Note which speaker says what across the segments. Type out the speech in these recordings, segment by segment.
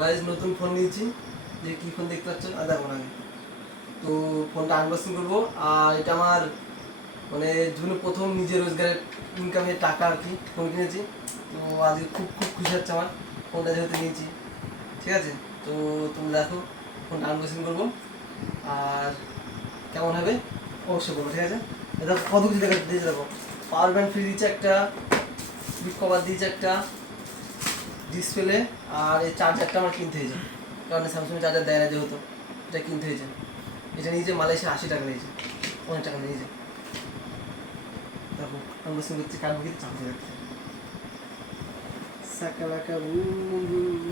Speaker 1: Lies নতুন phone নিয়েছি। যে কি ফোন দেখতে পাচ্ছ আর দেখো না। তো ফোনটা আনবক্সিং করব। আর এটা আমার মানে জীবনে প্রথম নিজের রোজগারের ইনকামের টাকা আর কি ফোন কিনেছি। তো আজকে খুব খুব খুশি হচ্ছে আমার। ফোনটা যেহেতু নিয়েছি। ঠিক আছে? তো তুমি দেখো ফোনটা আনবক্সিং করব। আর কেমন হবে? অবশ্যই বলব, ঠিক আছে? এটা কত কিছু দেখা দিয়েছে, দেখো। পাওয়ার ব্যাংক ফ্রি দিয়েছে একটা ফ্লিপ কভার দিয়েছে একটা ডিসপ্লে আর এই চার্জারটা আমার কিনতে হয়েছে। কারণ স্যামসাং চার্জার দেয় না যেহেতু এটা কিনতে হয়েছে। এটা নিয়েছে মালয়েশিয়া আশি টাকা নিয়েছে অনেক টাকা নিয়েছে। দেখো আনবক্সিং করছি কার মুখে চার্জে রাখতে সাকালাকা বুম।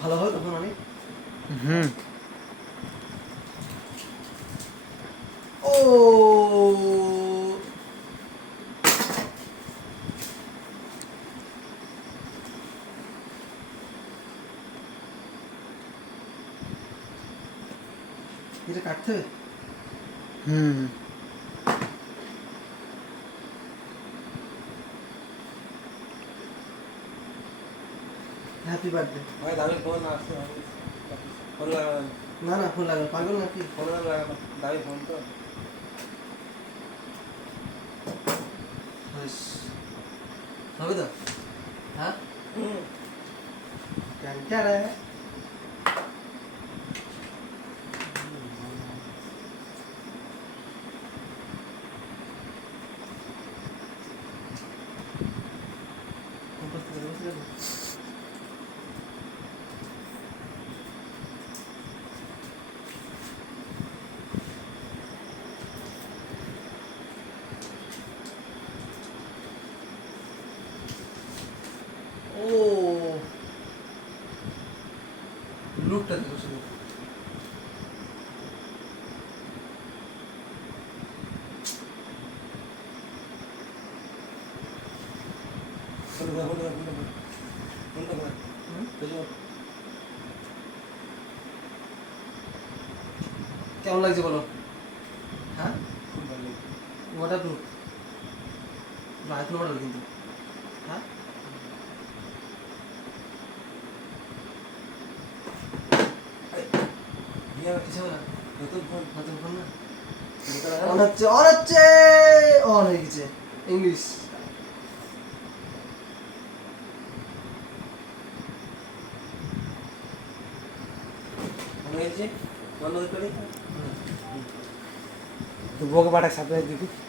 Speaker 1: ভালো হয় তখন অনেক
Speaker 2: হুম।
Speaker 1: এটা কাটতে হবে
Speaker 2: হুম
Speaker 1: হ্যাপি বার্থডে
Speaker 3: ভাই দামি ফোন আসছে ফোন লাগাবেন
Speaker 1: না না ফোন লাগানো পাগল নাকি
Speaker 3: ফোন লাগাবেন দামি ফোন তো
Speaker 1: বেশ। হবে তো হ্যাঁ
Speaker 3: হুম
Speaker 1: ক্যান্টারে ও। লুকটা দেখো শুধু
Speaker 3: ফোন লাগা ফোন লাগা ফোন লাগা ফোন লাগা
Speaker 1: হুম?
Speaker 3: বুঝো
Speaker 1: কেমন লাগছে বলো? হ্যাঁ। ওয়াটার প্রুফ মডেল কিন্তু। হ্যাঁ? কিছু না
Speaker 3: নতুন ফোন
Speaker 1: নতুন ফোন না? অন হচ্ছে অন হচ্ছে অন হয়ে গেছে। ইংলিশ
Speaker 3: ফোন হয়েছে। বন্ধ করে
Speaker 2: তো বউকে পাঠায় সাপ্লাই দিবি।